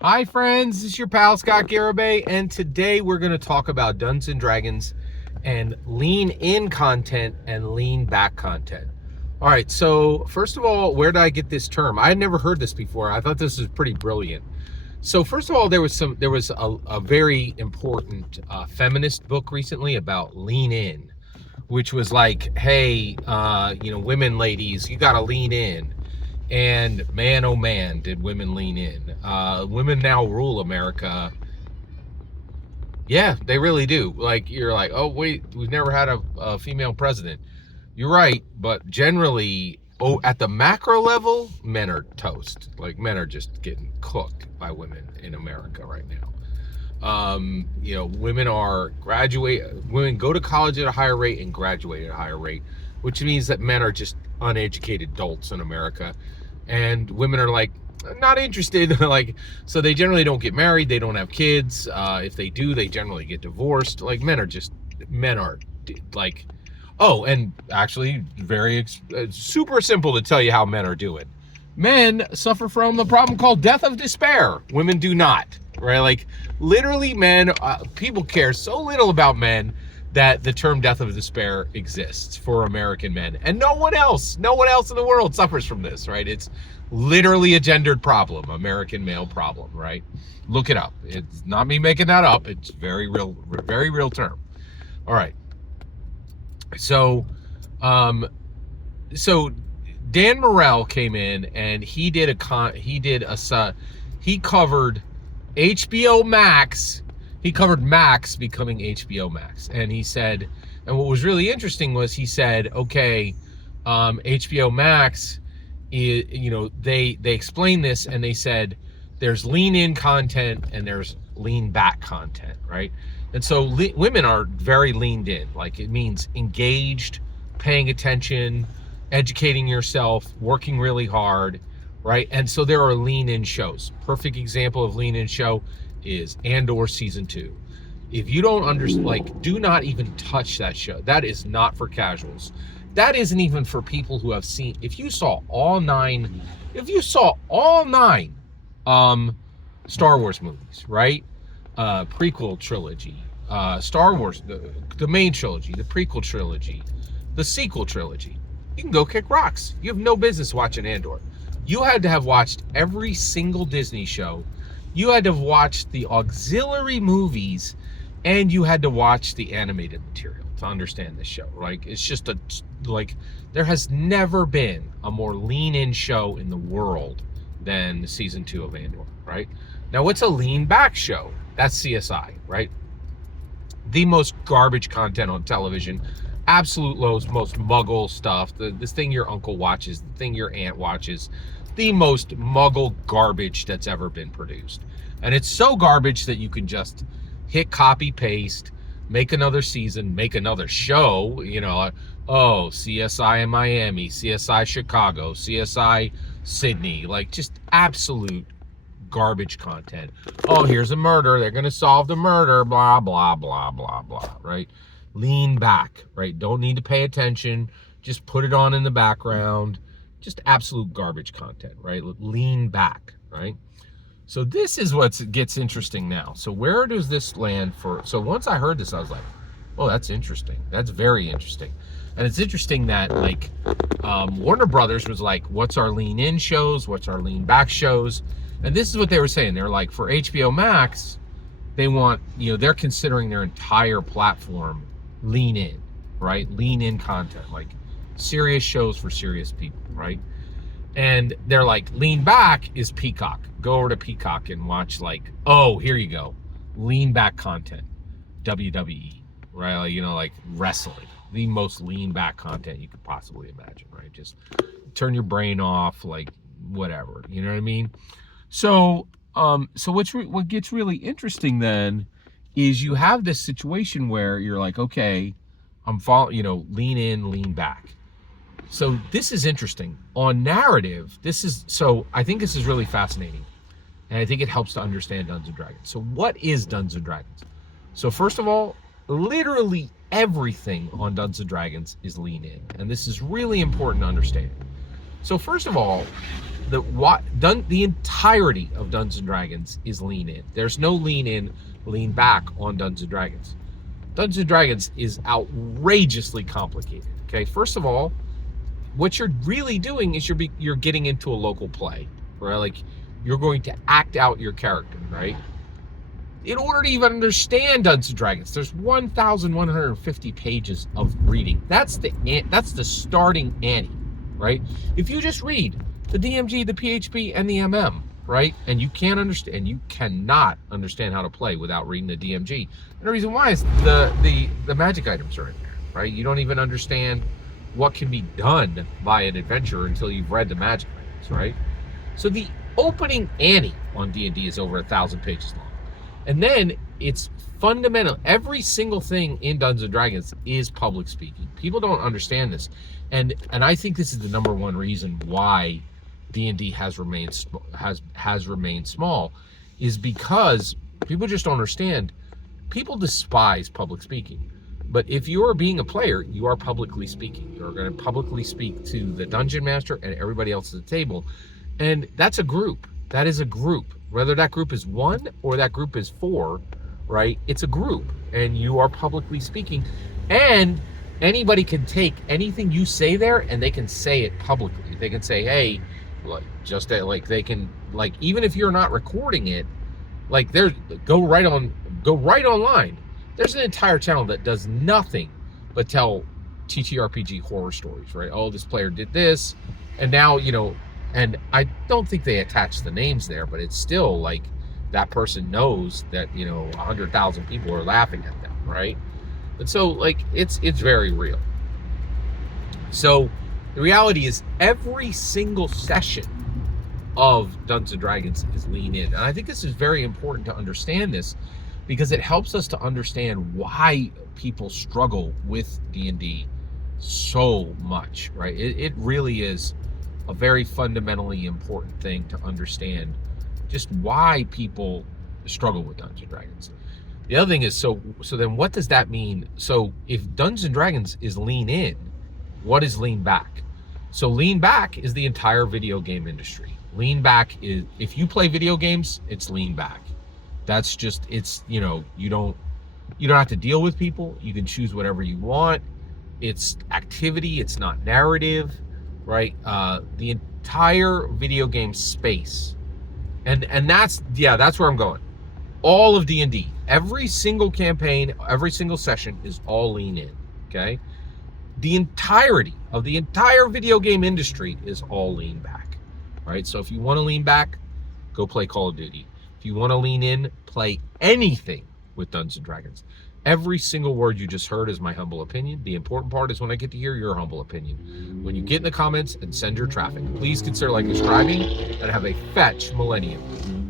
Hi friends, this is your pal Scott Garibay, and today we're going to talk about Dungeons and Dragons and lean in content and lean back content. All right, so first of all, where did I get this term? I had never heard this before. I thought this was pretty brilliant. So first of all, there was a very important feminist book recently about lean in, which was like, hey, women, ladies, you got to lean in. And man, oh man, did women lean in. Women now rule America. Yeah, they really do. Like, you're like, oh, wait, we've never had a female president. You're right, but generally, at the macro level, men are toast. Like, men are just getting cooked by women in America right now. Women go to college at a higher rate and graduate at a higher rate, which means that men are just uneducated dolts in America, and women are like not interested. Like, so they generally don't get married, they don't have kids. If they do, they generally get divorced. Like, men are like, oh, and actually, super simple to tell you how men are doing. Men suffer from the problem called death of despair. Women do not, right? Like, literally, people care so little about men that the term death of despair exists for American men. And no one else in the world suffers from this, right? It's literally a gendered problem, American male problem, right? Look it up. It's not me making that up. It's very real term. All right. So, so Dan Morrell came in and he covered HBO Max. He covered Max becoming HBO Max, and he said, and what was really interesting was he said, okay, HBO Max is, they explained this and they said there's lean in content and there's lean back content, right? And so women are very leaned in, like it means engaged, paying attention, educating yourself, working really hard, right? And so there are lean in shows. Perfect example of lean in show is Andor season 2. If you don't understand, like, do not even touch that show. That is not for casuals. That isn't even for people who have seen. If you saw all nine Star Wars movies, right? Prequel trilogy, Star Wars, the main trilogy, the prequel trilogy, the sequel trilogy, you can go kick rocks. You have no business watching Andor. You had to have watched every single Disney show. You had to have watched the auxiliary movies, and you had to watch the animated material to understand this show. Like, it's just there has never been a more lean-in show in the world than season 2 of Andor, right? Now, what's a lean-back show? That's CSI, right? The most garbage content on television, absolute most muggle stuff, this thing your uncle watches, the thing your aunt watches, the most muggle garbage that's ever been produced. And it's so garbage that you can just hit copy paste, make another season, make another show, CSI in Miami, CSI Chicago, CSI Sydney, like just absolute garbage content. Oh, here's a murder, they're going to solve the murder, blah, blah, blah, blah, blah, right? Lean back, right? Don't need to pay attention. Just put it on in the background. Just absolute garbage content, right? Lean back, right? So this is what gets interesting now. So where does this land so once I heard this, I was like, oh, that's interesting. That's very interesting. And it's interesting that Warner Brothers was like, what's our lean in shows? What's our lean back shows? And this is what they were saying. They're like, for HBO Max, they want, they're considering their entire platform lean in, right? Lean in content, like serious shows for serious people, right? And they're like, lean back is Peacock. Go over to Peacock and watch here you go. Lean back content. WWE, right? Like wrestling. The most lean back content you could possibly imagine, right? Just turn your brain off, like whatever. You know what I mean? So what gets really interesting then is you have this situation where you're like, okay, I'm following, lean in, lean back. So this is interesting. On narrative, I think this is really fascinating. And I think it helps to understand Dungeons & Dragons. So what is Dungeons & Dragons? So first of all, literally everything on Dungeons & Dragons is lean in. And this is really important to understand. So first of all, the entirety of Dungeons and Dragons is lean in. There's no lean in, lean back on Dungeons and Dragons. Dungeons and Dragons is outrageously complicated. Okay, first of all, what you're really doing is you're getting into a local play, right? Like you're going to act out your character, right? In order to even understand Dungeons and Dragons, there's 1,150 pages of reading. That's the starting ante, right? If you just read the DMG, the PHP, and the MM, right, and you can't understand, you cannot understand how to play without reading the DMG. And the reason why is the magic items are in there, right? You don't even understand what can be done by an adventurer until you've read the magic items, right? So the opening ante on D&D is over 1,000 pages long. And then it's fundamental. Every single thing in Dungeons and Dragons is public speaking. People don't understand this. And I think this is the number one reason why D&D has remained small, is because people just don't understand. People despise public speaking. But if you are being a player, you are publicly speaking. You're going to publicly speak to the dungeon master and everybody else at the table. And that's a group. That is a group. Whether that group is 1 or that group is 4, right? It's a group, and you are publicly speaking. And anybody can take anything you say there, and they can say it publicly. They can say, "Hey," they can, even if you're not recording it, go right online. There's an entire channel that does nothing but tell TTRPG horror stories, right? Oh, this player did this, and now, and I don't think they attach the names there, but it's still like that person knows that, 100,000 people are laughing at them, right? And so it's very real. So the reality is every single session of Dungeons and Dragons is lean in. And I think this is very important to understand this, because it helps us to understand why people struggle with D&D so much, right? It really is a very fundamentally important thing to understand just why people struggle with Dungeons and Dragons. The other thing is, so then what does that mean? So if Dungeons and Dragons is lean in, what is lean back? So lean back is the entire video game industry. Lean back is, if you play video games, it's lean back. That's just, it's, you don't have to deal with people. You can choose whatever you want. It's activity, it's not narrative, right? The entire video game space. And that's where I'm going. All of D&D, every single campaign, every single session is all lean in, okay? The entirety of the entire video game industry is all lean back, right? So if you want to lean back, go play Call of Duty. If you want to lean in, play anything with Dungeons and Dragons. Every single word you just heard is my humble opinion. The important part is when I get to hear your humble opinion. When you get in the comments and send your traffic, please consider subscribing, and have a fetch millennium.